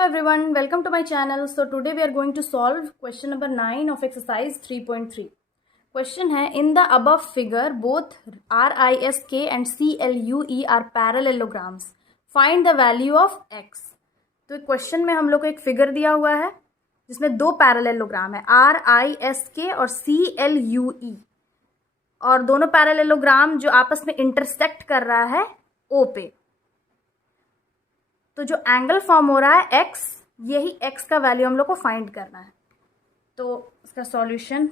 Hello everyone, welcome to my channel. So today we are going to solve question number 9 of exercise 3.3. Question है, in the above figure both RISK and CLUE are parallelograms. Find the value of x. तो question में हम लोग को एक figure दिया हुआ है जिसमें दो पैरेललोग्राम है RISK और CLUE, और दोनों पैरेललोग्राम जो आपस में इंटरसेक्ट कर रहा है O पे। तो जो एंगल फॉर्म हो रहा है x, यही x का वैल्यू हम लोग को फाइंड करना है। तो इसका सॉल्यूशन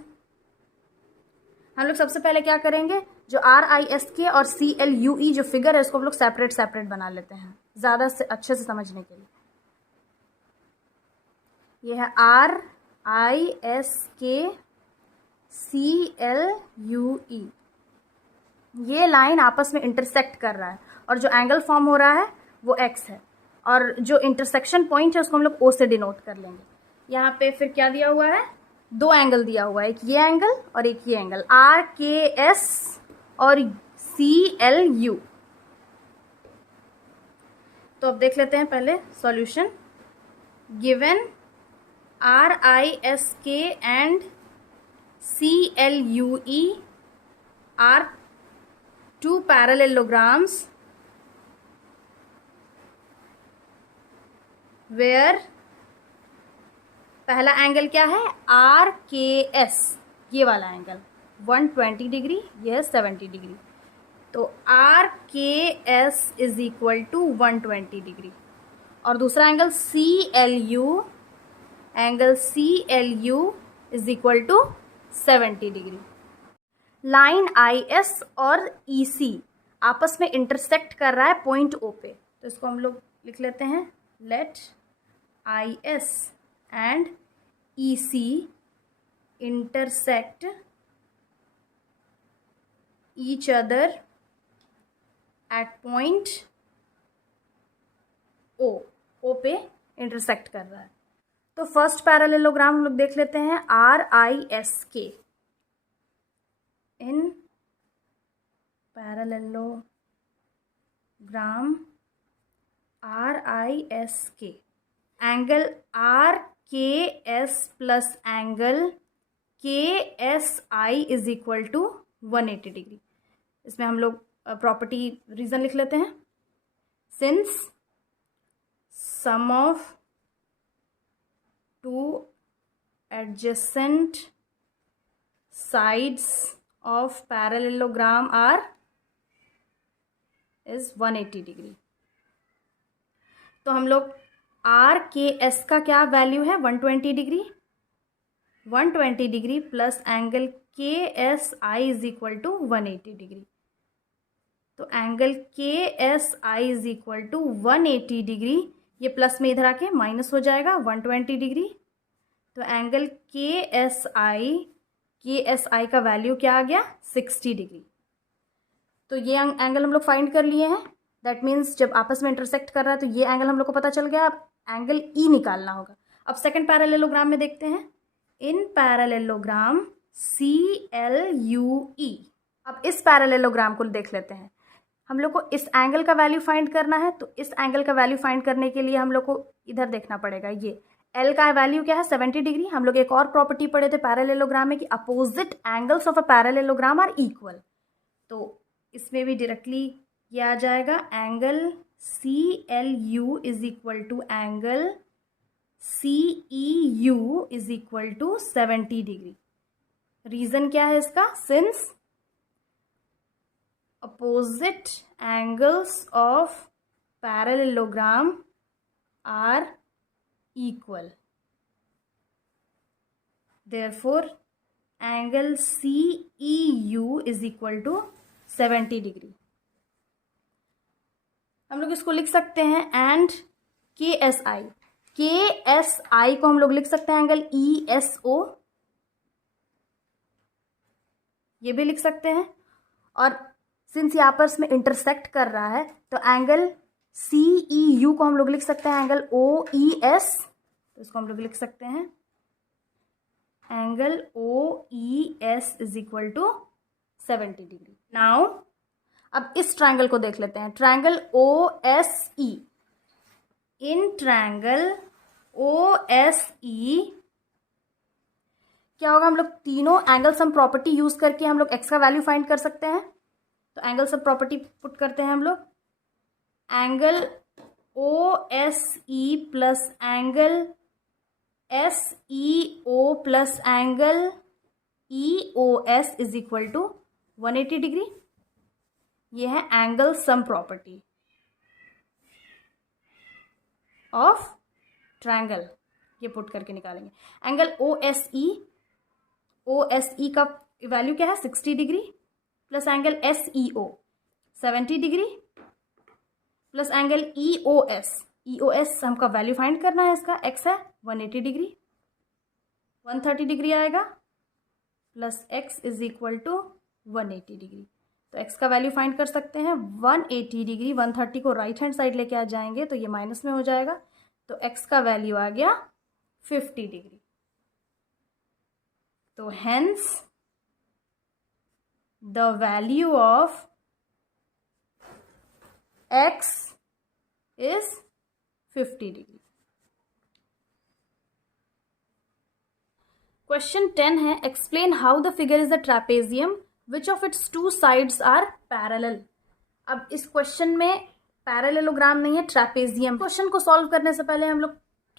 हम लोग सबसे पहले क्या करेंगे, जो RISK और CLUE जो फिगर है उसको हम लोग सेपरेट सेपरेट बना लेते हैं ज़्यादा से अच्छे से समझने के लिए। ये है RISK CLUE, ये लाइन आपस में इंटरसेक्ट कर रहा है और जो एंगल फॉर्म हो रहा है वो x है, और जो इंटरसेक्शन पॉइंट है उसको हम लोग O से डिनोट कर लेंगे। यहाँ पे फिर क्या दिया हुआ है, दो एंगल दिया हुआ है, एक ये एंगल और एक ये एंगल RKS और CLU। तो अब देख लेते हैं पहले solution. Given RISK and CLUE are two parallelograms where पहला एंगल क्या है RKS, ये वाला एंगल 120 डिग्री, यह 70 डिग्री। तो RKS is equal to 120 degree, और दूसरा angle CLU is equal to 70 degree. Line IS और EC आपस में इंटरसेक्ट कर रहा है पॉइंट O पे, तो इसको हम लोग लिख लेते हैं, late IS and EC intersect each other at point O पे इंटरसेक्ट कर रहा है। तो फर्स्ट पैरेललोग्राम हम लोग देख लेते हैं RISK। In parallelogram RISK, angle RKS plus angle KSI is equal to 180 degree. इसमें हम लोग प्रॉपर्टी रीजन लिख लेते हैं। Since sum of two adjacent sides of parallelogram are is 180 degree. तो हम लोग RKS का क्या वैल्यू है, 120 degree, 120 degree plus angle KSI is equal to 180 degree. तो angle KSI is equal to 180 degree, ये प्लस में इधर आके माइनस हो जाएगा 120 डिग्री। तो एंगल KSI का वैल्यू क्या आ गया, 60 डिग्री। तो ये एंगल हम लोग फाइंड कर लिए हैं। दैट मीन्स जब आपस में इंटरसेक्ट कर रहा है तो ये एंगल हम लोग को पता चल गया। अब एंगल E निकालना होगा। अब सेकंड पैरेललोग्राम में देखते हैं, इन पैरेललोग्राम CLUE। अब इस पैरेललोग्राम को देख लेते हैं। हम लोग को इस एंगल का वैल्यू फाइंड करना है, तो इस एंगल का वैल्यू फाइंड करने के लिए हम लोग को इधर देखना पड़ेगा। ये L का वैल्यू क्या है, 70 डिग्री। हम लोग एक और प्रॉपर्टी पढ़े थे पैरेललोग्राम में कि opposite angles of a parallelogram are equal. तो इसमें भी डायरेक्टली ये आ जाएगा, angle CLU is equal to angle CEU is equal to 70 degree. Reason क्या है इसका, since opposite angles of parallelogram are equal, therefore angle CEU is equal to 70 degree. हम लोग इसको लिख सकते हैं एंड KSI को हम लोग लिख सकते हैं एंगल ESO, ये भी लिख सकते हैं। और सिंस ये आपस में इंटरसेक्ट कर रहा है तो एंगल CEU को हम लोग लिख सकते हैं एंगल OES, तो इसको हम लोग लिख सकते हैं angle OES is equal to 70 degree. Now अब इस ट्रायंगल को देख लेते हैं, triangle OSE। In triangle OSE क्या होगा, हम लोग तीनों एंगल सम प्रॉपर्टी यूज करके हम लोग एक्स का वैल्यू फाइंड कर सकते हैं। तो एंगल सम प्रॉपर्टी पुट करते हैं हम लोग, angle OSE plus angle SEO plus angle EOS is equal to 180 degree. ये है angle sum property of triangle, ये पुट करके निकालेंगे। एंगल OSE का वैल्यू क्या है 60 degree plus angle SEO 70 degree plus angle EOS हमका वैल्यू फाइंड करना है, इसका x है 180 डिग्री, 130 डिग्री आएगा plus x is equal to 180 degree. तो x का वैल्यू फाइंड कर सकते हैं 180 डिग्री, 130 को राइट हैंड साइड लेके आ जाएंगे तो ये माइनस में हो जाएगा, तो x का वैल्यू आ गया 50 डिग्री। तो hence the value of x is 50 degree. Question 10 है, explain how the figure is the trapezium which of its two sides are parallel. अब इस क्वेश्चन में पैरेललोग्राम नहीं है, ट्रेपेजियम। क्वेश्चन को सॉल्व करने से पहले हम लोग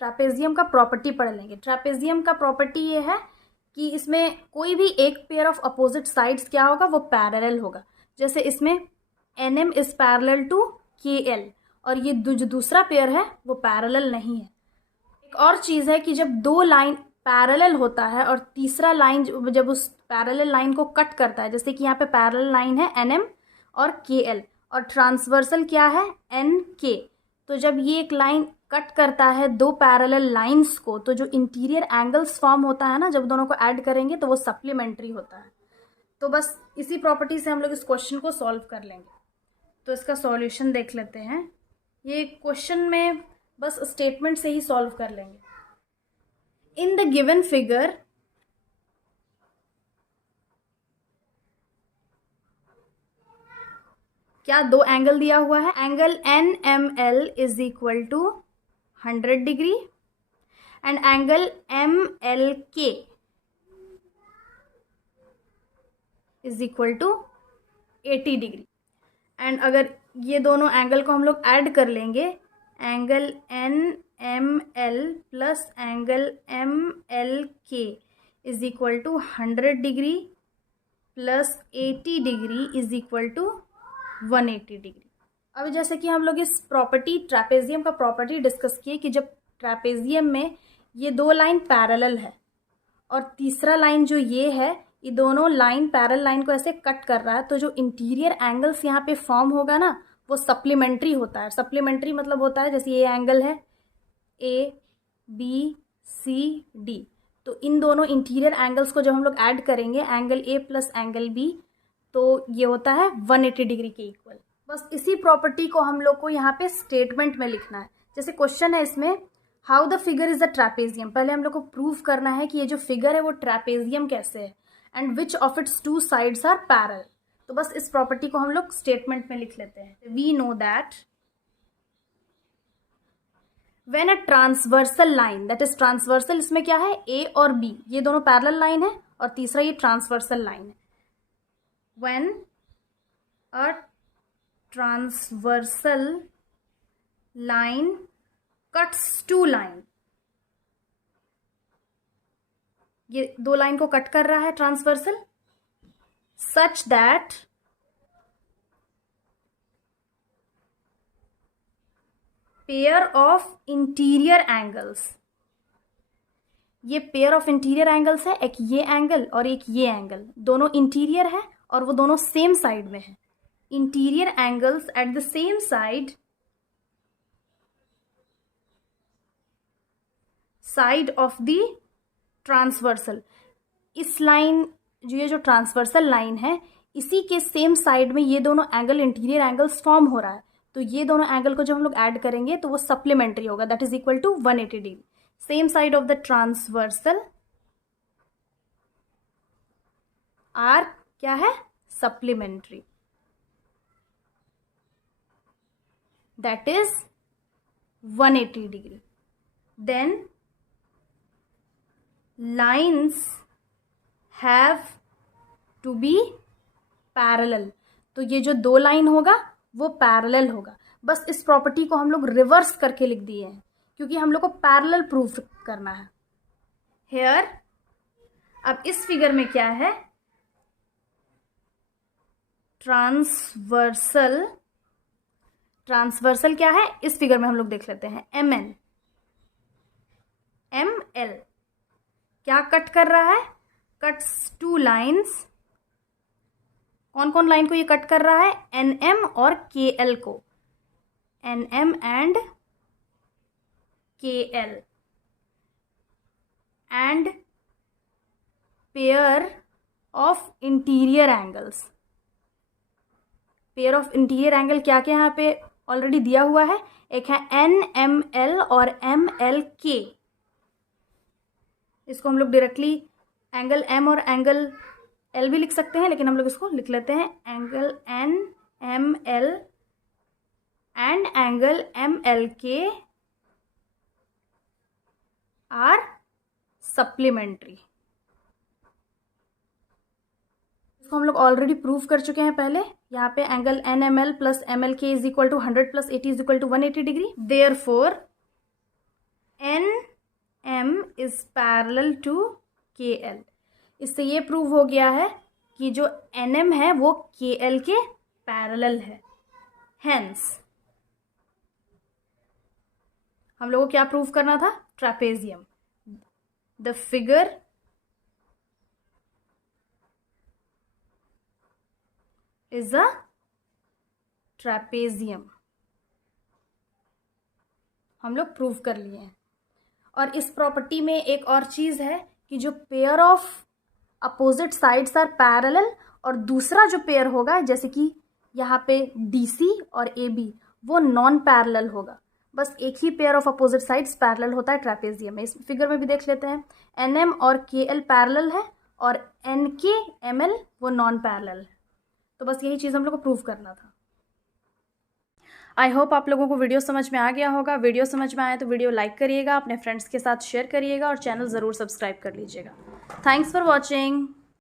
ट्रेपेजियम का प्रॉपर्टी पढ़ लेंगे। ट्रेपेजियम का प्रॉपर्टी ये है कि इसमें कोई भी एक पेयर ऑफ अपोजिट साइड्स क्या होगा, वो पैरेलल होगा। जैसे इसमें NM is parallel to KL और ये जो दूसरा पेयर है वो पैरेलल नहीं है। एक और चीज़ है कि जब दो लाइन पैरेलल होता है और तीसरा लाइन जब उस पैरेलल लाइन को कट करता है, जैसे कि यहाँ पे पैरेलल लाइन है NM और KL और ट्रांसवर्सल क्या है NK, तो जब ये एक लाइन कट करता है दो पैरेलल लाइंस को, तो जो इंटीरियर एंगल्स फॉर्म होता है ना, जब दोनों को ऐड करेंगे तो वो सप्लीमेंट्री होता है। तो बस इसी प्रॉपर्टी से हम लोग इस क्वेश्चन को सॉल्व कर लेंगे। तो इसका सॉल्यूशन देख लेते हैं। ये क्वेश्चन में बस स्टेटमेंट से ही सॉल्व कर लेंगे। इन द गिवन फिगर क्या दो एंगल दिया हुआ है, angle NML is equal to 100 degree and angle MLK is equal to 80 degree. And अगर ये दोनों एंगल को हम लोग ऐड कर लेंगे, angle NML plus angle MLK is equal to 100 degree plus 80 degree is equal to 180 degree. अब जैसे कि हम लोग इस प्रॉपर्टी ट्रेपेजियम का प्रॉपर्टी डिस्कस किए कि जब ट्रेपेजियम में ये दो लाइन पैरेलल है और तीसरा लाइन जो ये है, ये दोनों लाइन पैरेलल लाइन को ऐसे कट कर रहा है, तो जो इंटीरियर एंगल्स यहाँ पे फॉर्म होगा ना, वो सप्लीमेंट्री होता है। सप्लीमेंट्री मतलब होता है जैसे ये एंगल है ABCD, तो इन दोनों इंटीरियर एंगल्स को जब हम लोग ऐड करेंगे, angle A plus angle B, तो ये होता है 180 डिग्री के इक्वल। बस इसी प्रॉपर्टी को हम लोग को यहाँ पे स्टेटमेंट में लिखना है। जैसे क्वेश्चन है इसमें, how the figure is a trapezium, पहले हम लोग को प्रूव करना है कि ये जो फिगर है वो ट्रेपेजियम कैसे है, and which of its two sides are parallel. तो बस इस प्रॉपर्टी को हम लोग स्टेटमेंट में लिख लेते हैं। We know that when a transversal line, that is transversal, इसमें क्या है A और B, ये दोनों पैरेलल लाइन है और तीसरा ये ट्रांसवर्सल लाइन है। When a transversal line cuts two line, ये दो लाइन को कट कर रहा है transversal, such that pair of interior angles, ये पेयर ऑफ इंटीरियर एंगल्स है, एक ये एंगल और एक ये एंगल, दोनों इंटीरियर है और वो दोनों सेम साइड में है। Interior angles at the same side of the transversal, इस लाइन जो ये जो ट्रांसवर्सल लाइन है, इसी के सेम साइड में ये दोनों एंगल इंटीरियर एंगल्स फॉर्म हो रहा है, तो ये दोनों एंगल को जब हम लोग ऐड करेंगे तो वो सप्लीमेंट्री होगा, that is equal to 180 degree. Same side of the transversal are क्या है, supplementary, that is 180 degree. then lines have to be parallel। तो ये जो दो लाइन होगा वो पैरेलल होगा। बस इस प्रॉपर्टी को हम लोग रिवर्स करके लिख दिए हैं क्योंकि हम लोग को पैरेलल प्रूफ करना है हेयर। अब इस फिगर में क्या है, ट्रांसवर्सल। ट्रांसवर्सल क्या है इस फिगर में हम लोग देख लेते हैं, MN ML क्या कट कर रहा है, कट्स टू लाइन्स। कौन कौन लाइन को ये कट कर रहा है, NM और KL को, NM and KL and pair of interior angles. Pair of interior angle क्या क्या यहाँ पे ऑलरेडी दिया हुआ है, एक है NML और MLK। इसको हम लोग डायरेक्टली एंगल M और एंगल L भी लिख सकते हैं, लेकिन हम लोग इसको लिख लेते हैं angle NML and angle MLK are supplementary. इसको हम लोग ऑलरेडी प्रूव कर चुके हैं पहले। यहाँ पे angle NML plus MLK is equal to 100 plus 80 is equal to 180 degree. Therefore NM is parallel to KL। इससे ये प्रूव हो गया है कि जो NM है वो KL के पैरेलल है। हेंस हम लोगों को क्या प्रूव करना था, trapezium. The figure is a trapezium. हम लोग प्रूव कर लिए हैं। और इस प्रॉपर्टी में एक और चीज़ है कि जो pair of opposite sides are parallel और दूसरा जो पेयर होगा जैसे कि यहाँ पे DC और AB वो नॉन पैरेलल होगा। बस एक ही pair of opposite sides parallel होता है ट्रेपेजियम में। इस फिगर में भी देख लेते हैं, NM और KL पैरेलल है और NK ML वो नॉन पैरेलल है। तो बस यही चीज़ हम लोग को प्रूव करना था। आई होप आप लोगों को वीडियो समझ में आ गया होगा। वीडियो समझ में आया तो वीडियो लाइक करिएगा, अपने फ्रेंड्स के साथ शेयर करिएगा और चैनल ज़रूर सब्सक्राइब कर लीजिएगा। Thanks for watching.